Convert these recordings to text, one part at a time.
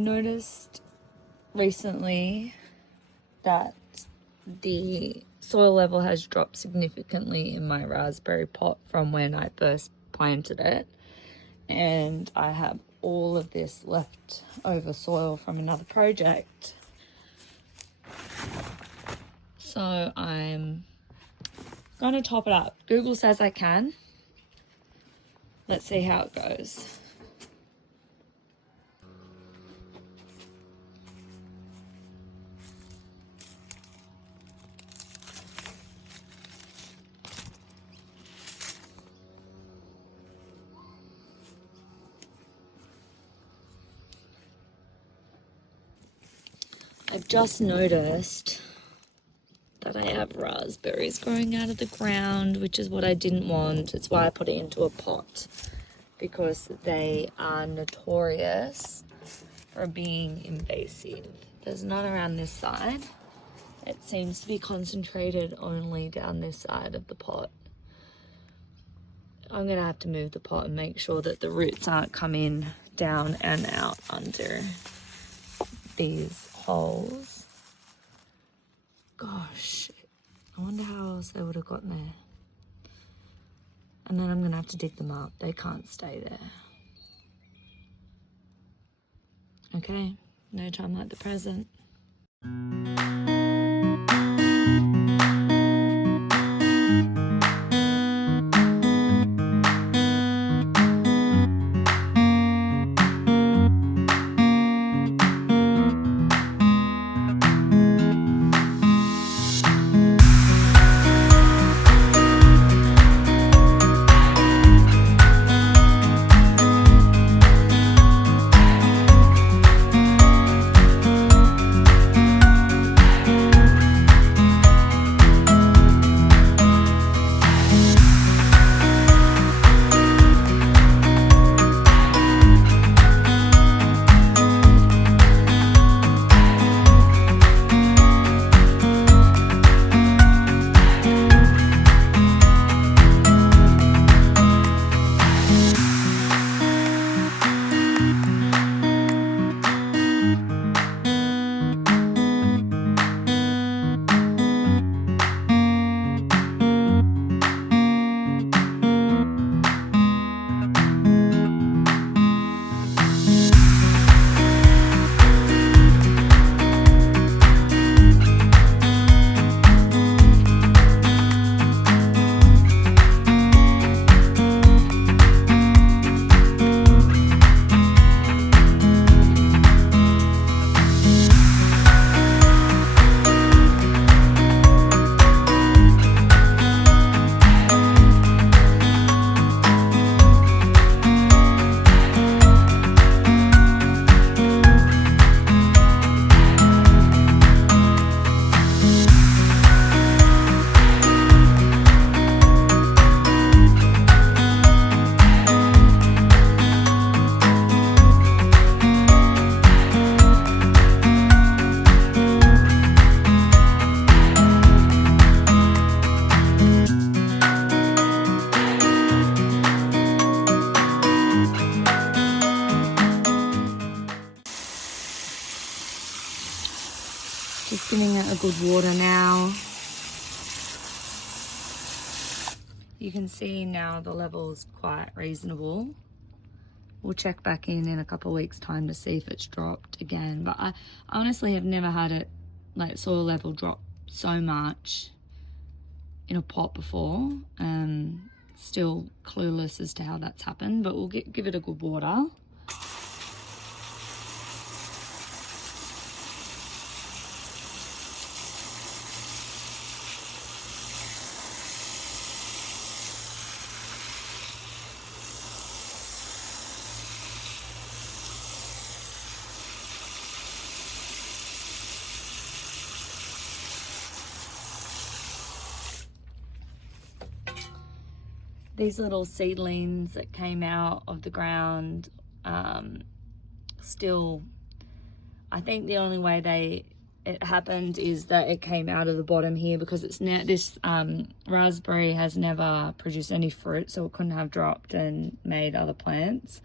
noticed recently that the soil level has dropped significantly in my raspberry pot from when I first planted it, and I have all of this left over soil from another project. So I'm gonna top it up. Google says I can. Let's see how it goes. I've just noticed that I have raspberries growing out of the ground, which is what I didn't want. It's why I put it into a pot, because they are notorious for being invasive. There's none around this side. It seems to be concentrated only down this side of the pot. I'm gonna have to move the pot and make sure that the roots aren't coming down and out under these holes. Gosh, I wonder how else they would have gotten there. And then I'm gonna have to dig them up. They can't stay there. Okay, no time like the present. Just giving it a good water now. You can see now the level's quite reasonable. We'll check back in a couple of weeks' time to see if it's dropped again. But I honestly have never had it, like, soil level drop so much in a pot before. Still clueless as to how that's happened, but we'll give it a good water. These little seedlings that came out of the ground, still, I think the only way it happened is that it came out of the bottom here, because it's now this raspberry has never produced any fruit, so it couldn't have dropped and made other plants.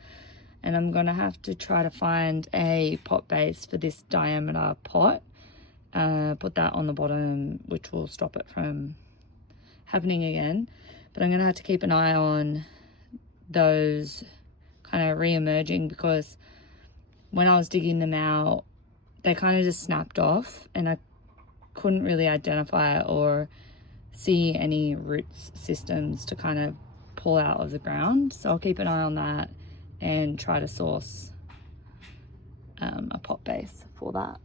and I'm gonna have to try to find a pot base for this diameter pot. Put that on the bottom, which will stop it from happening again. But I'm gonna have to keep an eye on those kind of re-emerging, because when I was digging them out, they kind of just snapped off and I couldn't really identify or see any root systems to kind of pull out of the ground. So I'll keep an eye on that and try to source a pot base for that.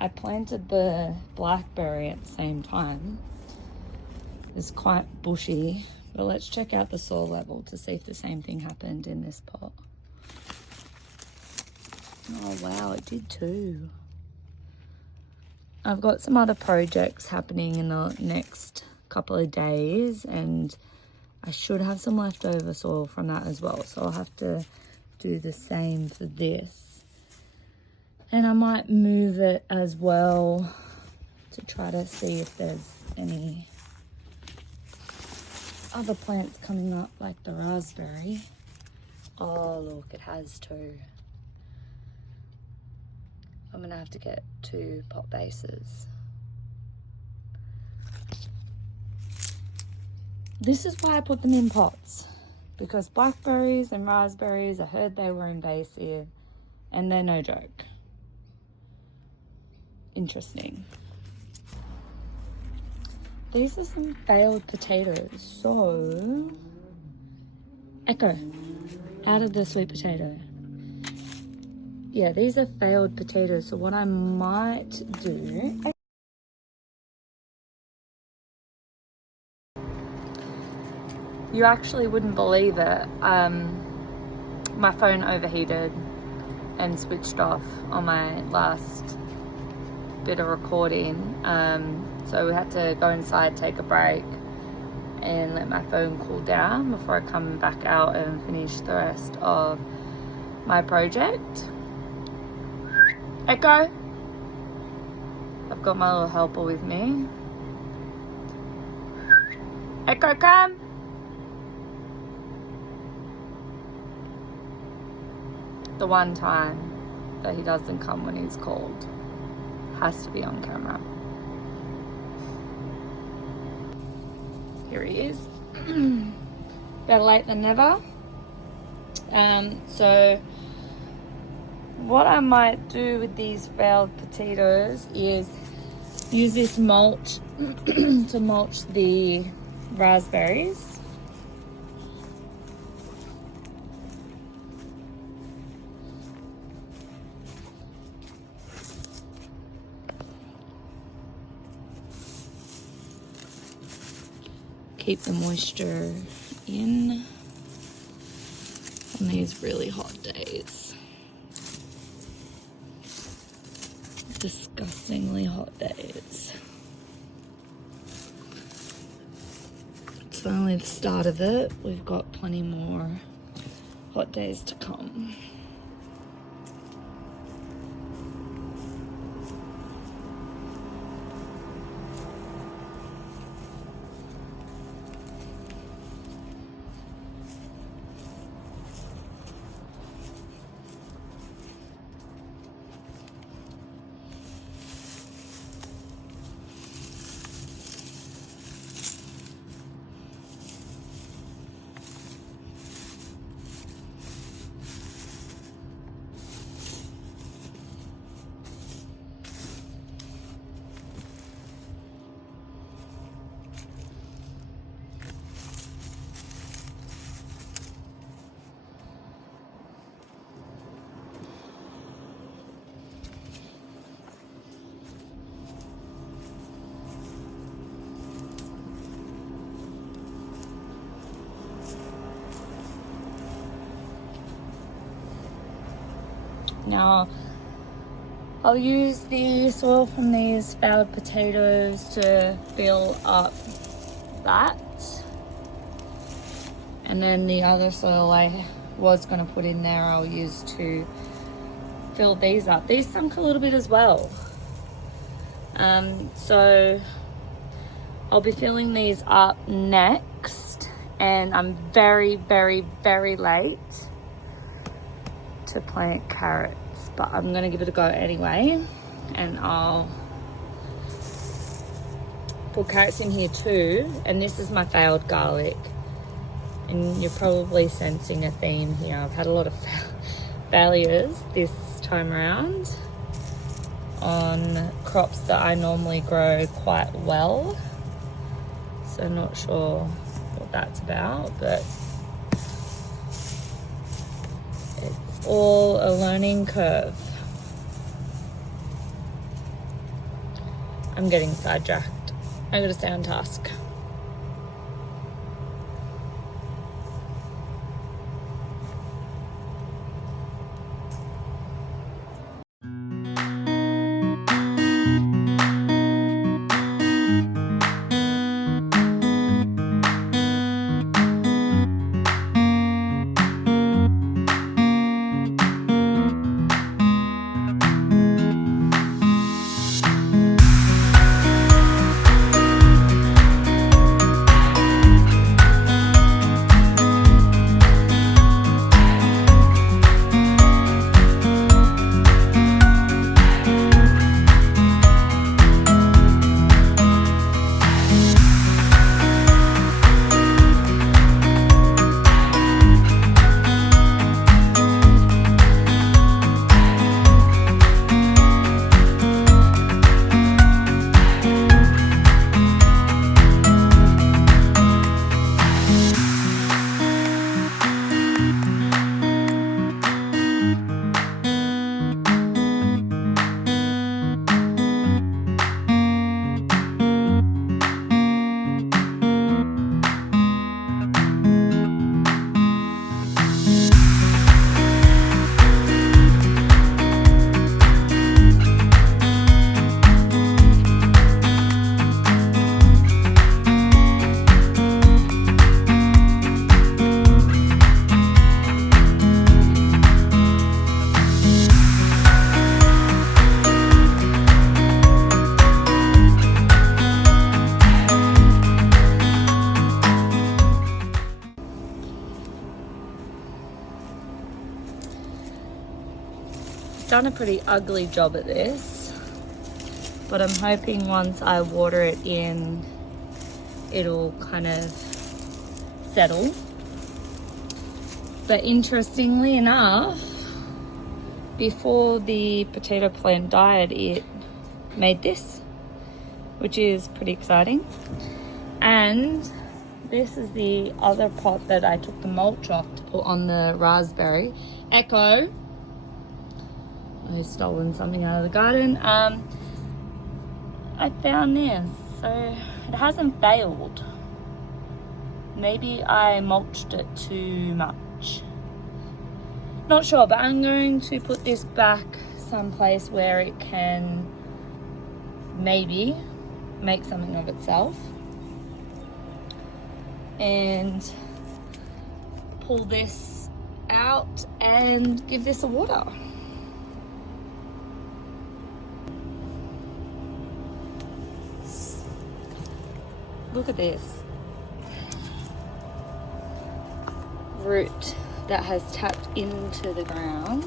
I planted the blackberry at the same time. It's quite bushy, but let's check out the soil level to see if the same thing happened in this pot. Oh wow, it did too. I've got some other projects happening in the next couple of days, and I should have some leftover soil from that as well. So I'll have to do the same for this. And I might move it as well to try to see if there's any other plants coming up, like the raspberry. Oh look, it has too. I'm gonna have to get 2 pot bases. This is why I put them in pots, because blackberries and raspberries, I heard they were invasive, and they're no joke. Interesting. These are some failed potatoes. So, Echo, out of the sweet potato. Yeah, these are failed potatoes. So what I might do... You actually wouldn't believe it. My phone overheated and switched off on my last bit of recording. So we had to go inside, take a break, and let my phone cool down before I come back out and finish the rest of my project. Echo, I've got my little helper with me. Echo, come. The one time that he doesn't come when he's called has to be on camera. Here he is. Better late than never. So what I might do with these failed potatoes is use this mulch to mulch the raspberries. Keep the moisture in on these really hot days. Disgustingly hot days. It's only the start of it. We've got plenty more hot days to come. Now, I'll use the soil from these failed potatoes to fill up that. And then the other soil I was going to put in there, I'll use to fill these up. These sunk a little bit as well. So I'll be filling these up next, and I'm very, very, very late to plant carrots, but I'm gonna give it a go anyway, and I'll put carrots in here too. And this is my failed garlic, and you're probably sensing a theme here. I've had a lot of failures this time around on crops that I normally grow quite well, so not sure what that's about, but it's all a learning curve. I'm getting sidetracked. I gotta stay on task. Done a pretty ugly job at this, but I'm hoping once I water it in, it'll kind of settle. But interestingly enough, before the potato plant died, it made this, which is pretty exciting. And this is the other pot that I took the mulch off to put on the raspberry. Echo, I've stolen something out of the garden. I found this, so it hasn't failed. Maybe I mulched it too much. Not sure, but I'm going to put this back someplace where it can maybe make something of itself. And pull this out and give this a water. Look at this root that has tapped into the ground.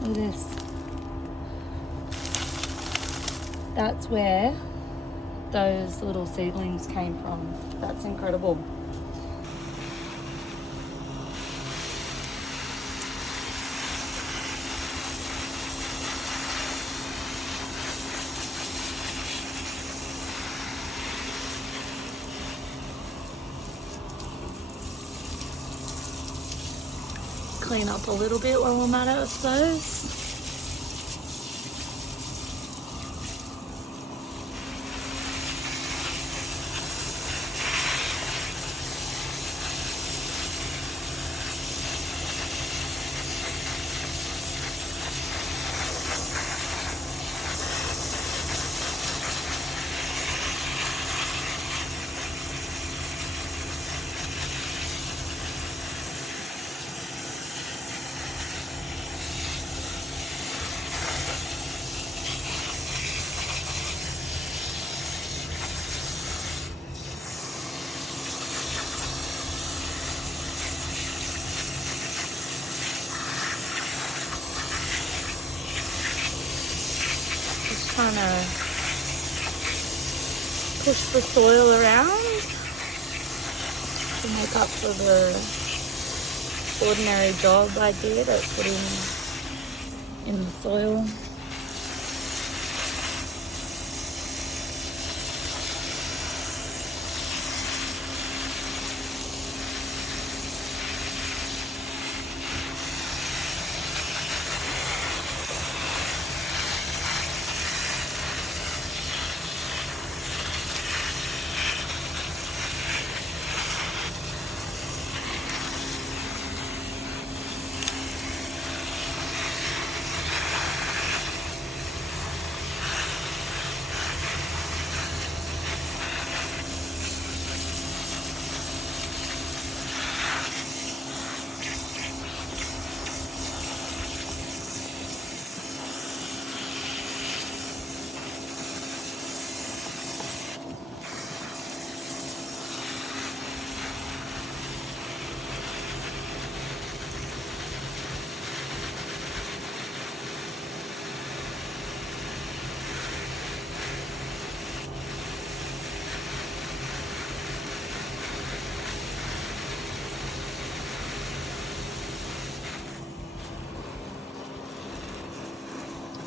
Look at this. That's where those little seedlings came from. That's incredible. Clean up a little bit while I'm at it, I suppose. trying to push the soil around to make up for the ordinary job I did at putting in the soil.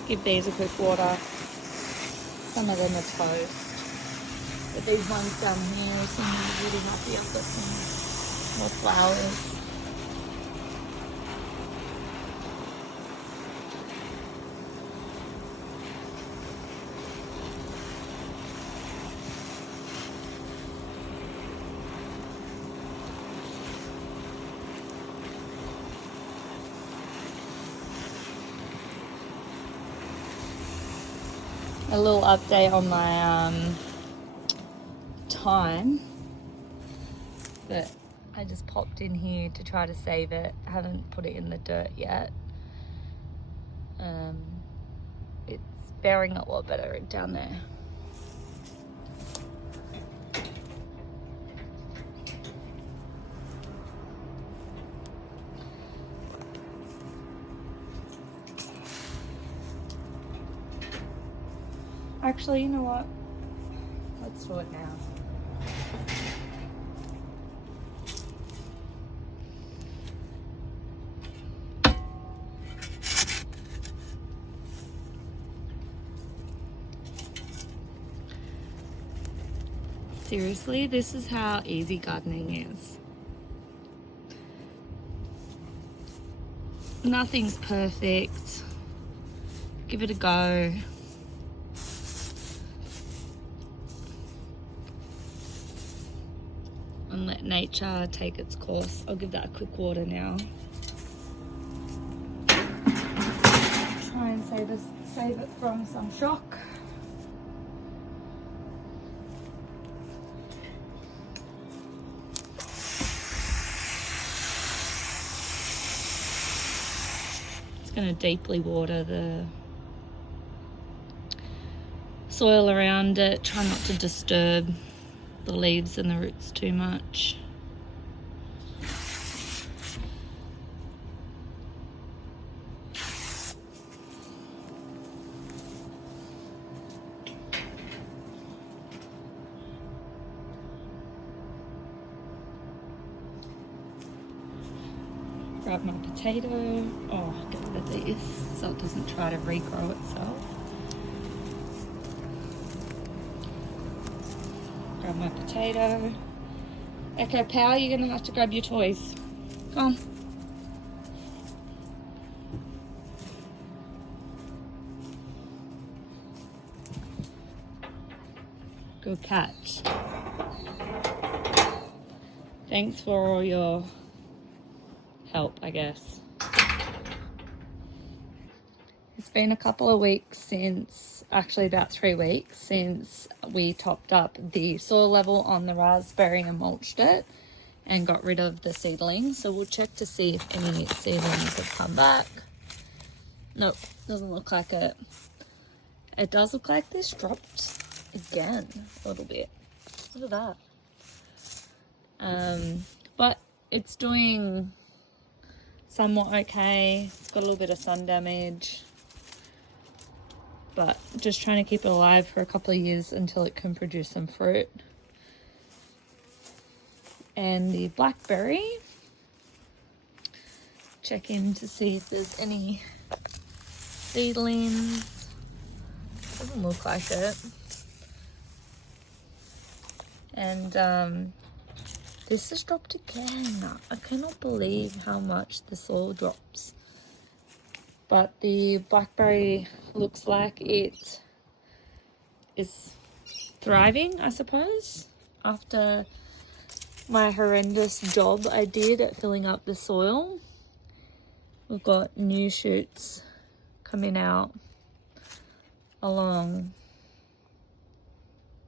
Give these a quick water. Some of them are toast. But these ones down here seem really happy. I've got some more flowers. A little update on my time, but I just popped in here to try to save it. I haven't put it in the dirt yet. It's bearing a lot better down there. Actually, you know what? Let's do it now. Seriously, this is how easy gardening is. Nothing's perfect. Give it a go. And let nature take its course. I'll give that a quick water now. Try and save it from some shock. It's going to deeply water the soil around it. Try not to disturb the leaves and the roots too much. Grab my potato. Oh, get rid of this so it doesn't try to regrow itself. Grab my potato. Echo Power, you're gonna have to grab your toys. Come on. Good catch. Thanks for all your help, I guess. It's been a couple of weeks since, actually about 3 weeks since we topped up the soil level on the raspberry and mulched it and got rid of the seedlings. So we'll check to see if any seedlings have come back. Nope, doesn't look like it. It does look like this dropped again a little bit. Look at that. But it's doing somewhat okay. It's got a little bit of sun damage. but just trying to keep it alive for a couple of years until it can produce some fruit. And the blackberry, check in to see if there's any seedlings. Doesn't look like it. And this has dropped again. I cannot believe how much the soil drops. But the blackberry looks like it is thriving, I suppose, after my horrendous job I did at filling up the soil. We've got new shoots coming out along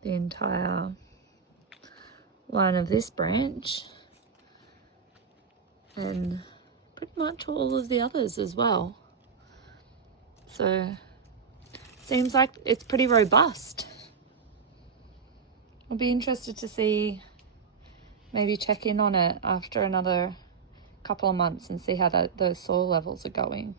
the entire line of this branch, and pretty much all of the others as well. So seems like it's pretty robust. I'll be interested to see, maybe check in on it after another couple of months and see how those soil levels are going.